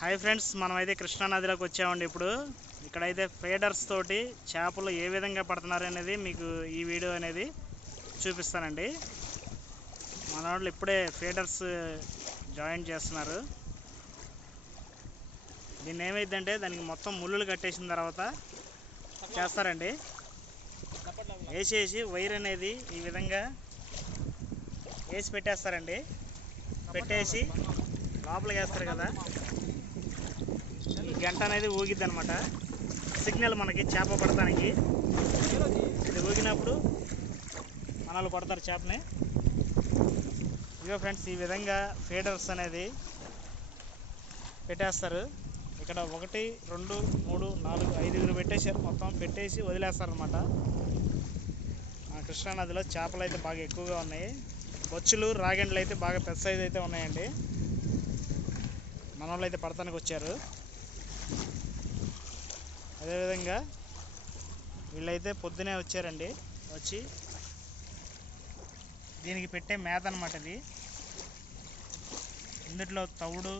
Hi friends మనమైతే కృష్ణా నదిలోకి వచ్చామండి ఇప్పుడు. ఇక్కడైతే ఫేడర్స్ తోటి చేపలు ఏ విధంగా పడుతున్నారు అనేది మీకు ఈ వీడియో అనేది చూపిస్తానండి. మన వాళ్ళు ఇప్పుడే ఫేడర్స్ జాయిన్ చేస్తున్నారు. దీన్ని ఏమైందంటే దానికి మొత్తం ముళ్ళులు కట్టేసిన తర్వాత చేస్తారండి. వేసేసి వైర్ అనేది ఈ విధంగా వేసి పెట్టేస్తారండి. పెట్టేసి లోపలికి వేస్తారు కదా. గంట అనేది ఊగిద్ది అనమాట సిగ్నల్ మనకి చేప పడటానికి ఇది ఊగినప్పుడు మనల్ని పడతారు చేపని. ఇగో ఫ్రెండ్స్ ఈ విధంగా ఫీడర్స్ అనేది పెట్టేస్తారు. ఇక్కడ ఒకటి రెండు మూడు నాలుగు ఐదుగురు పెట్టేశారు. మొత్తం పెట్టేసి వదిలేస్తారు అనమాట కృష్ణానదిలో చేపలు అయితే బాగా ఎక్కువగా ఉన్నాయి. బొచ్చులు రాగండ్లు అయితే బాగా పెద్ద సైజు అయితే ఉన్నాయండి. మన వాళ్ళు అయితే పడతానికి వచ్చారు. అదేవిధంగా వీళ్ళైతే పొద్దునే వచ్చారండి. వచ్చి దీనికి పెట్టే మేత అనమాట ఇది. ఇందులో తవుడు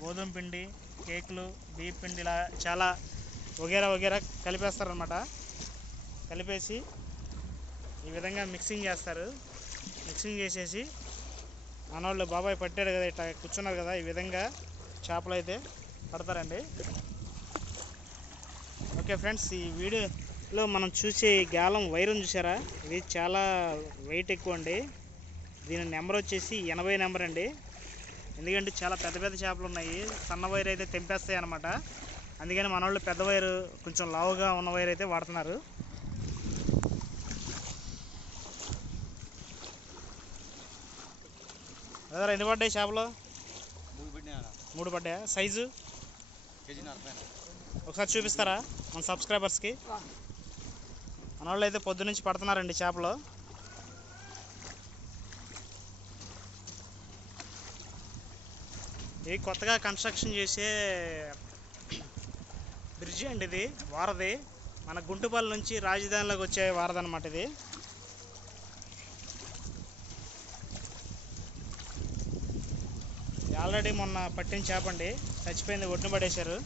గోధుమ పిండి కేకులు బియ్య పిండి ఇలా చాలా వగేరా వగేరా కలిపేస్తారనమాట కలిపేసి ఈ విధంగా మిక్సింగ్ చేస్తారు. మిక్సింగ్ చేసేసి మనోళ్ళు బాబాయ్ పట్టాడు కదా ఇట్లా కూర్చున్నారు కదా ఈ విధంగా చేపలు అయితే పడతారండి. ఓకే ఫ్రెండ్స్ ఈ వీడియోలో మనం చూసే గాలం వైరం చూసారా? ఇది చాలా వెయిట్ ఎక్కువ అండి. దీని నెంబర్ వచ్చేసి ఎనభై నెంబర్ అండి. ఎందుకంటే చాలా పెద్ద పెద్ద చేపలు ఉన్నాయి. సన్న వైర్ అయితే తెంపేస్తాయి అనమాట అందుకని మన వాళ్ళు పెద్ద వైరు కొంచెం లావుగా ఉన్న వైర్ అయితే వాడుతున్నారు. ఎన్ని పడ్డాయి చేపలు? మూడు పడ్డాయా సైజు? కేజీ ఒకసారి చూపిస్తారా? మన సబ్స్క్రైబర్స్కి? మన వాళ్ళు అయితే పొద్దు నుంచి పడుతున్నారండి చేపలు. ఇది కొత్తగా కన్స్ట్రక్షన్ చేసే బ్రిడ్జి అండి ఇది వారది మన గుంటుపల్లి నుంచి రాజధానిలోకి వచ్చే వారదనమాట అనమాట ఇది. ఆల్రెడీ మొన్న పట్టిన చేపండి చచ్చిపోయింది ఒడ్డున పడేశారు.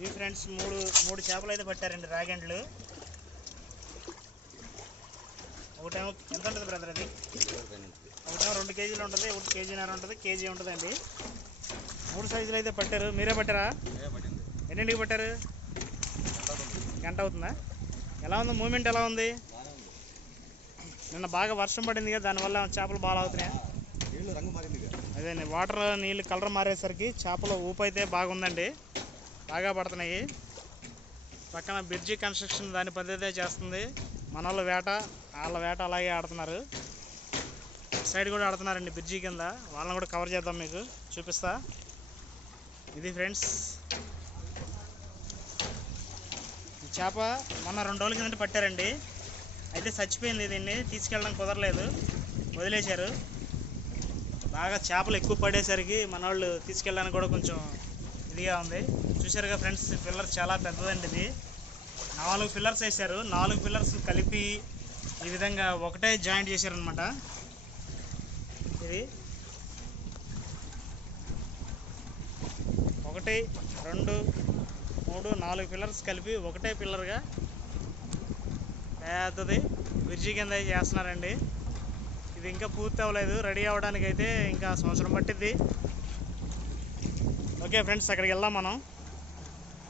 ఇవి ఫ్రెండ్స్ మూడు మూడు చేపలు అయితే పట్టారండి రాగండ్లు. ఒకటేమో ఎంత ఉంటుంది బ్రదర్ అది? ఒకటేమో రెండు కేజీలు ఉంటుంది ఒకటి కేజీన్నర ఉంటుంది కేజీ ఉంటుందండి. మూడు సైజులు అయితే పట్టారు. మీరే పట్టారా? ఎన్నింటికి పట్టారు? గంట అవుతుందా? ఎలా ఉంది? మూమెంట్ ఎలా ఉంది? నిన్న బాగా వర్షం పడింది కదా దానివల్ల చేపలు బాగా అవుతున్నాయి. అదే వాటర్ నీళ్ళు కలర్ మారేసరికి చేపల ఊపు అయితే బాగుందండి. బాగా పడుతున్నాయి. పక్కన బ్రిడ్జి కన్స్ట్రక్షన్ దాని పద్ధతే చేస్తుంది. మన వాళ్ళ వేట వాళ్ళ వేట అలాగే ఆడుతున్నారు. సైడ్ కూడా ఆడుతున్నారండి బ్రిడ్జి కింద. వాళ్ళని కూడా కవర్ చేద్దాం మీకు. చూపిస్తా. ఇది ఫ్రెండ్స్ ఈ చేప మొన్న రెండు రోజుల కింద పట్టారండి. అయితే చచ్చిపోయింది దీన్ని. తీసుకెళ్ళడం కుదరలేదు. వదిలేశారు. బాగా చేపలు ఎక్కువ పడేసరికి మన వాళ్ళు తీసుకెళ్ళడానికి కూడా కొంచెం ఇదిగా ఉంది. చూసారుగా ఫ్రెండ్స్ పిల్లర్ చాలా పెద్దదండి ఇది. నాలుగు పిల్లర్స్ వేశారు. నాలుగు పిల్లర్స్ కలిపి ఈ విధంగా ఒకటే జాయింట్ చేశారనమాట ఇది ఒకటి రెండు మూడు నాలుగు పిల్లర్స్ కలిపి ఒకటే పిల్లర్గా పెద్దది బ్రిడ్జి కింద చేస్తున్నారండి. ఇది ఇంకా పూర్తి అవ్వలేదు. రెడీ అవ్వడానికి అయితే ఇంకా సంవత్సరం పట్టిద్ది. ఓకే ఫ్రెండ్స్ అక్కడికి వెళ్దాం మనం.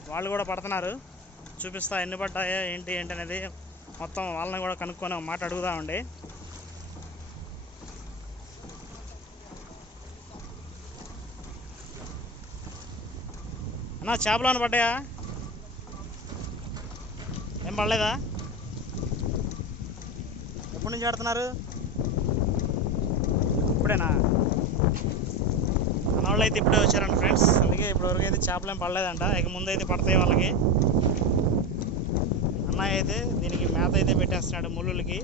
వాళ్ళు కూడా పడుతున్నారు. చూపిస్తా ఎన్ని పడ్డాయో ఏంటి ఏంటి అనేది మొత్తం వాళ్ళని కూడా కనుక్కొని ఒక మాట అడుగుదామండి అన్నా చేపలు పడ్డాయా? ఏం పడలేదా? ఎప్పటి నుంచి ఆడుతున్నారు? ఇప్పుడేనా? మన వాళ్ళు అయితే ఇప్పుడే వచ్చారండి ఫ్రెండ్స్. అందుకే ఇప్పటివరకు అయితే చేపలేం పడలేదంట. ఇక ముందు అయితే పడతాయి వాళ్ళకి. అన్నయ్య అయితే దీనికి మేత అయితే పెట్టేస్తున్నాడు ముళ్ళులకి.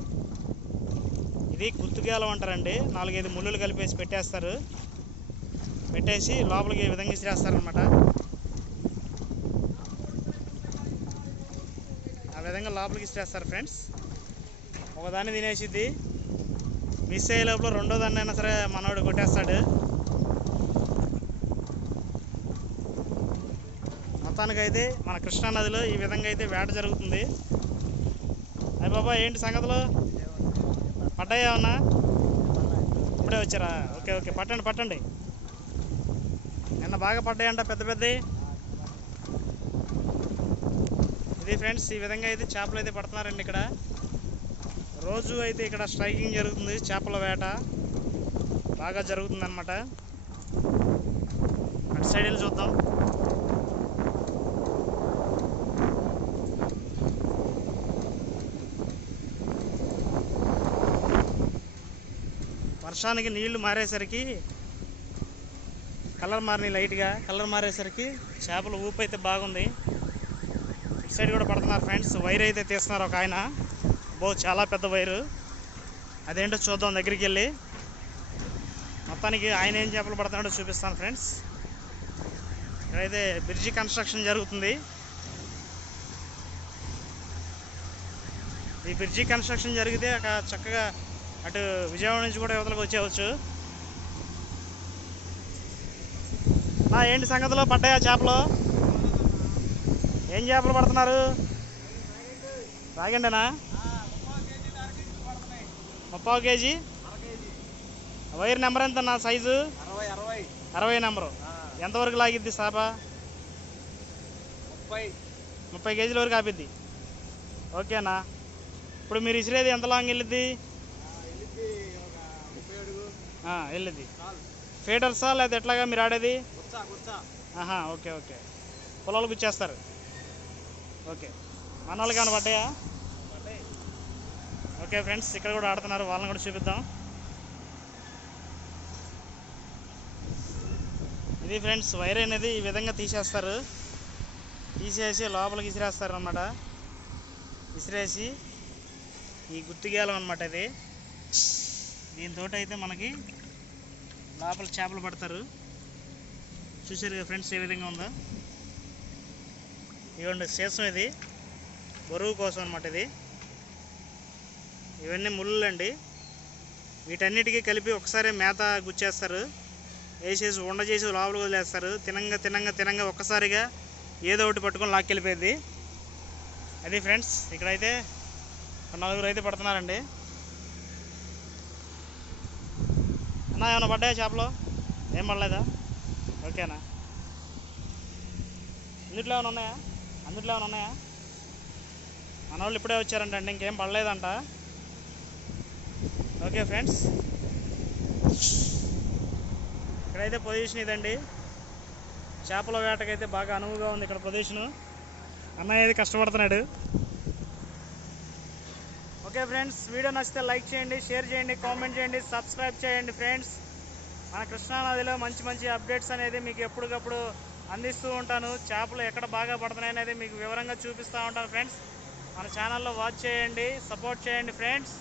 ఇది గుత్తుకేలం అంటారండి. నాలుగైదు ముళ్ళులు కలిపేసి పెట్టేస్తారు. పెట్టేసి లోపలికి ఈ విధంగా ఇసిరేస్తారనమాట ఆ విధంగా లోపలికి ఇసిరేస్తారు ఫ్రెండ్స్. ఒకదాన్ని తినేసిద్ది. మిస్ అయ్యే లోపల రెండో దాన్ని అయినా సరే మనవాడు కొట్టేస్తాడు. మొత్తానికైతే మన కృష్ణా నదిలో ఈ విధంగా అయితే వేట జరుగుతుంది. అయ్య బాబా ఏంటి సంగతులు? పడ్డాయా ఏమన్నా ఇప్పుడే వచ్చారా? Okay okay. పట్టండి పట్టండి. నిన్న బాగా పడ్డాయంట పెద్ద పెద్ద ఇది ఫ్రెండ్స్ ఈ విధంగా అయితే చేపలు అయితే పడుతున్నారండి ఇక్కడ. రోజు అయితే ఇక్కడ స్ట్రైకింగ్ జరుగుతుంది చేపల వేట. బాగా జరుగుతుంది అనమాట అటు సైడ్ వెళ్ళి చూద్దాం వర్షానికి నీళ్ళు మారేసరికి కలర్ మారినాయి లైట్గా. కలర్ మారేసరికి చేపల ఊపు అయితే బాగుంది. ఇటు సైడ్ కూడా పడుతున్నారు ఫ్రెండ్స్. వైర్ అయితే తీస్తున్నారు ఒక ఆయన. బో చాలా పెద్ద వైరు. అదేంటో చూద్దాం దగ్గరికి వెళ్ళి. మొత్తానికి ఆయన ఏం చేపలు పడుతున్నాడో చూపిస్తాను ఫ్రెండ్స్. ఇక్కడైతే బ్రిడ్జి కన్స్ట్రక్షన్ జరుగుతుంది. ఈ బ్రిడ్జి కన్స్ట్రక్షన్ జరిగితే అక్కడ చక్కగా అటు విజయవాడ నుంచి కూడా యువతలకు వచ్చేవచ్చు నా ఏంటి సంగతిలో? పడ్డాయా చేపలు? ఏం చేపలు పడుతున్నారు? రాగండినా? ముప్పావు కేజీ? వైర్ నెంబర్ ఎంత నా సైజు? అరవై నెంబరు. ఎంతవరకు లాగిద్ది సాపా ముప్పై. ముప్పై కేజీల వరకు ఆపిద్ది. ఓకేనా? ఇప్పుడు మీరు ఇసిరేది ఎంత లాంగ్ వెళ్ళిద్ది? చాలు ఫీడర్సా లేదా ఎట్లాగా మీరు ఆడేది? ఆహా ఓకే ఓకే. పొలాలకు ఇచ్చేస్తారు ఓకే. మన వాళ్ళకి ఏమైనా పడ్డాయా? ఓకే ఫ్రెండ్స్ ఇక్కడ కూడా ఆడుతున్నారు. వాళ్ళని కూడా చూపిద్దాం. ఇది ఫ్రెండ్స్ వైర్ అనేది ఈ విధంగా తీసేస్తారు. తీసేసి లోపలికి విసిరేస్తారు అనమాట విసిరేసి ఈ గుత్తిగేలం అనమాట ఇది. దీంతో అయితే మనకి లోపల చేపలు పడతారు. చూసారు ఫ్రెండ్స్ ఏ విధంగా ఉందో. ఇవ్వండి శేషం ఇది. బరువు కోసం అనమాట ఇది. ఇవన్నీ ముళ్ళు అండి వీటన్నిటికీ కలిపి ఒకసారి మేత గుచ్చేస్తారు. వేసేసి ఉండ చేసి లోపలికి వదిలేస్తారు. తినంగా తినంగా తినంగా ఒక్కసారిగా ఏదో ఒకటి పట్టుకొని లాక్కెళ్ళిపోయింది అది ఫ్రెండ్స్ ఇక్కడైతే నలుగురు అయితే పడుతున్నారండి. అన్న ఏమైనా పడ్డాయా చేపలు? ఏం పడలేదా? ఓకేనా? అందుట్లో ఏమైనా ఉన్నాయా? అందుట్లో ఏమైనా ఉన్నాయా? మన వాళ్ళు ఇప్పుడే వచ్చారంటండి ఇంకేం పడలేదంట. Okay friends. ఇక్కడైతే పొజిషన్ ఇదండి. చేపల వేటకైతే బాగా అనువుగా ఉంది ఇక్కడ పొజిషను. అన్నయ్య అయితే కష్టపడుతున్నాడు. ఓకే ఫ్రెండ్స్ వీడియో నచ్చితే లైక్ చేయండి షేర్ చేయండి కామెంట్ చేయండి సబ్స్క్రైబ్ చేయండి ఫ్రెండ్స్. మన కృష్ణానదిలో మంచి మంచి అప్డేట్స్ అనేది మీకు ఎప్పటికప్పుడు అందిస్తూ ఉంటాను. చేపలు ఎక్కడ బాగా పడుతున్నాయి అనేది మీకు వివరంగా చూపిస్తూ ఉంటాను ఫ్రెండ్స్. మన ఛానల్లో వాచ్ చేయండి సపోర్ట్ చేయండి ఫ్రెండ్స్.